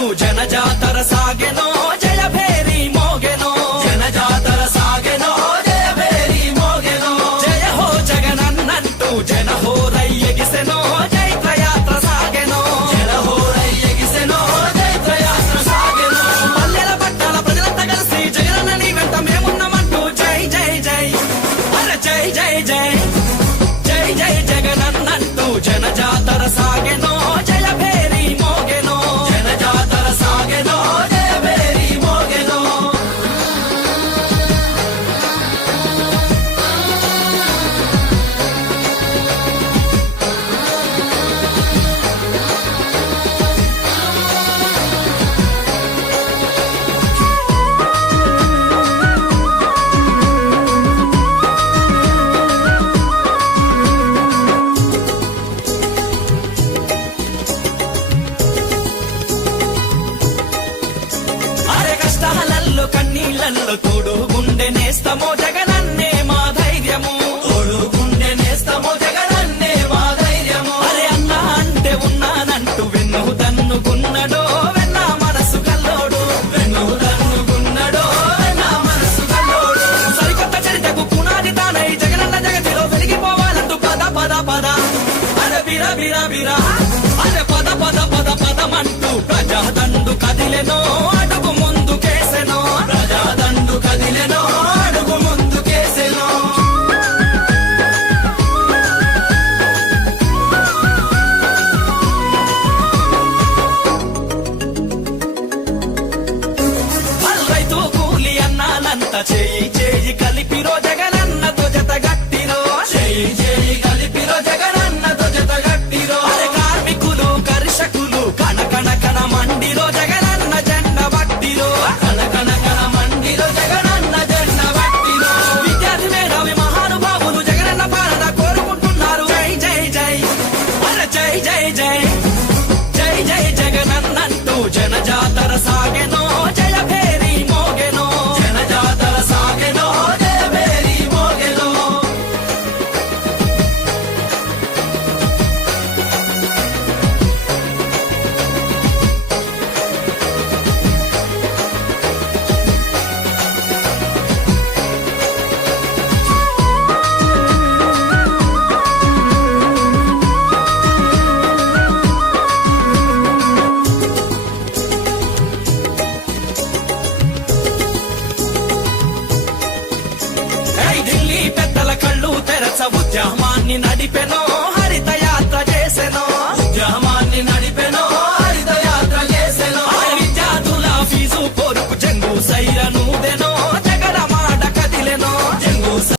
నన్నంటూ జనజాతర సాగెనో జయ భేరి మోగెనో జనజాతర సాగెనో జయ భేరి మోగెనో జయ హో జగనన్నంటూ జన హోరయ్యగిసెనో జైత్రయాత్ర సాగెనో జన హోరయ్యగిసెనో జైత్రయాత్ర సాగెనో పల్లెల పట్టాల ప్రజలంతా కలిసి జగనన్న నీ వెంట మేమున్నామంటూ జై జై జై అరే జై జై జై జై జై జగనన్నంటూ జనజాతర సాగెనో జయ భేరి మోగెనో జనజాతర సాగెనో జయ భేరి మోగెనో అరే కష్టాలలో కన్నీళ్ళల్లో తోడు గుండె నేస్తమో జగనన్నే మా ధైర్యము తోడు గుండె నేస్తమో జగనన్నే మా ధైర్యము అరే అన్నా అంటే ఉన్నానంటూ వెన్ను తన్నుకున్నడో వెన్న మనసు కల్లోడు వెన్ను తన్నుకున్నడో వెన్న మనసు కల్లోడు సరికొత్త చరితకు పునాది తానై జగనన్న జగతిలో వెలిగిపోవాలంటూ పద పద పద అరే బిర బిర బిర అరే పద పద పద పదమంటూ ప్రజాదండు కదిలెనో అడుగు ముందుకేసెనో ప్రజాదండు కదిలెనో అడుగు ముందుకేసెనో రైతు కూలి అన్నానంత చేయి చేయి కలిపిరో జగనన్నతో జత గట్టిరో చేయి చేయి కలిపిరో జగనన్నతో జత గట్టిరో అరే కార్మికులు కర్షకులు కణ కణ కణ మండిరో జగనన్న జెండ బట్టిరో కణ కణ కణ మండిరో జగనన్న జెండ బట్టిరో విద్యార్థి మేధావి మహానుభావులు జగనన్న పాలన కోరుకుంటున్నారు జై జై జై అరే జై జై జై జై జై జగనన్నంటూ జనజాతర సాగెనో జయ భేరి మోగెనో జనజాతర సాగెనో జయ భేరి మోగెనో ఢిల్లీ పెద్దల కళ్ళు తెరచ ఉద్యమాన్ని నడిపెనో